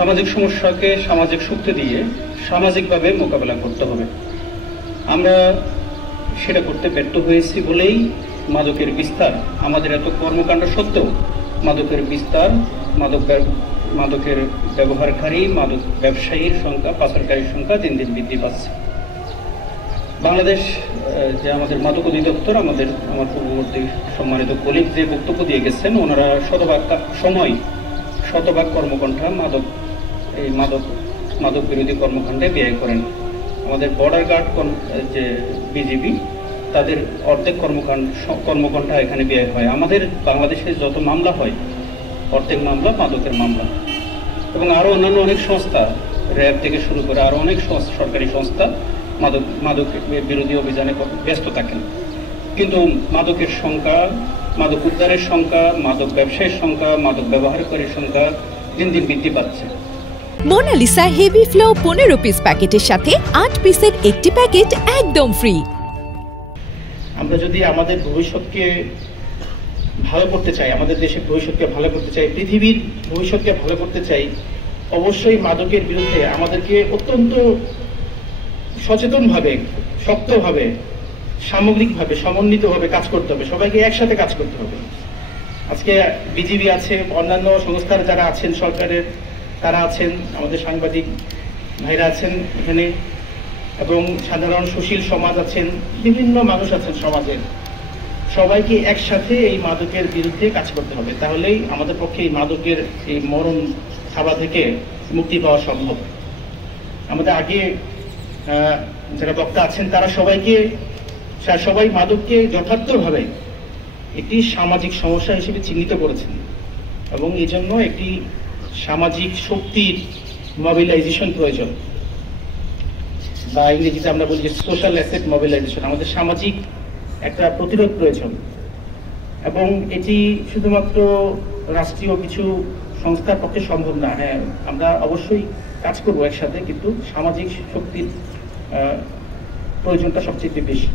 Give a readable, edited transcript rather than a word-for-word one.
সামাজিক সমস্যাকে সামাজিক শক্তি দিয়ে সামাজিকভাবে মোকাবেলা করতে হবে। আমরা সেটা করতে ব্যর্থ হয়েছি বলেই মাদকের বিস্তার, আমাদের এত কর্মকাণ্ড সত্ত্বেও মাদকের বিস্তার, মাদকের ব্যবহারকারী, মাদক ব্যবসায়ীর সংখ্যা, পাচারকারীর সংখ্যা দিন দিন বৃদ্ধি পাচ্ছে। বাংলাদেশ যে আমাদের মাদক অধিদপ্তর, আমার পূর্ববর্তী সম্মানিত কলিগ যে বক্তব্য দিয়ে গেছেন, ওনারা শতভাগ কর্মকণ্ঠা মাদক বিরোধী কর্মকাণ্ডে ব্যয় করেন। আমাদের বর্ডার গার্ড যে বিজিবি, তাদের অর্ধেক কর্মকণ্ঠা এখানে ব্যয় হয়। আমাদের বাংলাদেশে যত মামলা হয়, অর্ধেক মামলা মাদকের মামলা। এবং আরও অন্যান্য অনেক সংস্থা, র্যাব থেকে শুরু করে আরও অনেক সরকারি সংস্থা মাদক বিরোধী অভিযানে ব্যস্ত থাকেন। কিন্তু মাদকের সংখ্যা, মাদক উদ্ধারের সংখ্যা, মাদক ব্যবসায়ীর সংখ্যা, মাদক ব্যবহারকারীর সংখ্যা দিন দিন বৃদ্ধি পাচ্ছে। মোনালিসা হেভি ফ্লো 15 পিস প্যাকেটের সাথে 8 পিসের একটি প্যাকেট একদম ফ্রি। আমরা যদি আমাদের ভবিষ্যৎকে ভালো করতে চাই, আমাদের দেশের ভবিষ্যৎকে ভালো করতে চাই, পৃথিবীর ভবিষ্যৎকে ভালো করতে চাই, অবশ্যই মাদকের বিরুদ্ধে আমাদেরকে অত্যন্ত সচেতনভাবে, শক্তভাবে, সামগ্রিকভাবে, সমন্বিতভাবে কাজ করতে হবে। সবাইকে একসাথে কাজ করতে হবে। আজকে বিজিবি আছে, অন্যান্য সংস্থার যারা আছেন, সরকারের তারা আছেন, আমাদের সাংবাদিক ভাইরা আছেন এখানে, এবং সাধারণ সুশীল সমাজ আছেন, বিভিন্ন মানুষ আছেন সমাজের। সবাইকে একসাথে এই মাদকের বিরুদ্ধে কাজ করতে হবে। তাহলেই আমাদের পক্ষে এই মাদকের এই মরণ থাবা থেকে মুক্তি পাওয়া সম্ভব। আমাদের আগে যারা বক্তা আছেন তারা সবাই মাদককে যথার্থভাবে একটি সামাজিক সমস্যা হিসেবে চিহ্নিত করেছেন, এবং এই জন্য একটি সামাজিক শক্তির মোবিলাইজেশন প্রয়োজন, বা ইংরেজিতে আমরা বলি যে সোশ্যাল অ্যাসেট মোবিলাইজেশন। আমাদের সামাজিক একটা প্রতিরোধ প্রয়োজন, এবং এটি শুধুমাত্র রাষ্ট্রীয় কিছু সংস্থার পক্ষে সম্ভব না। হ্যাঁ, আমরা অবশ্যই কাজ করবো একসাথে, কিন্তু সামাজিক শক্তির প্রয়োজনটা সবচেয়ে বেশি।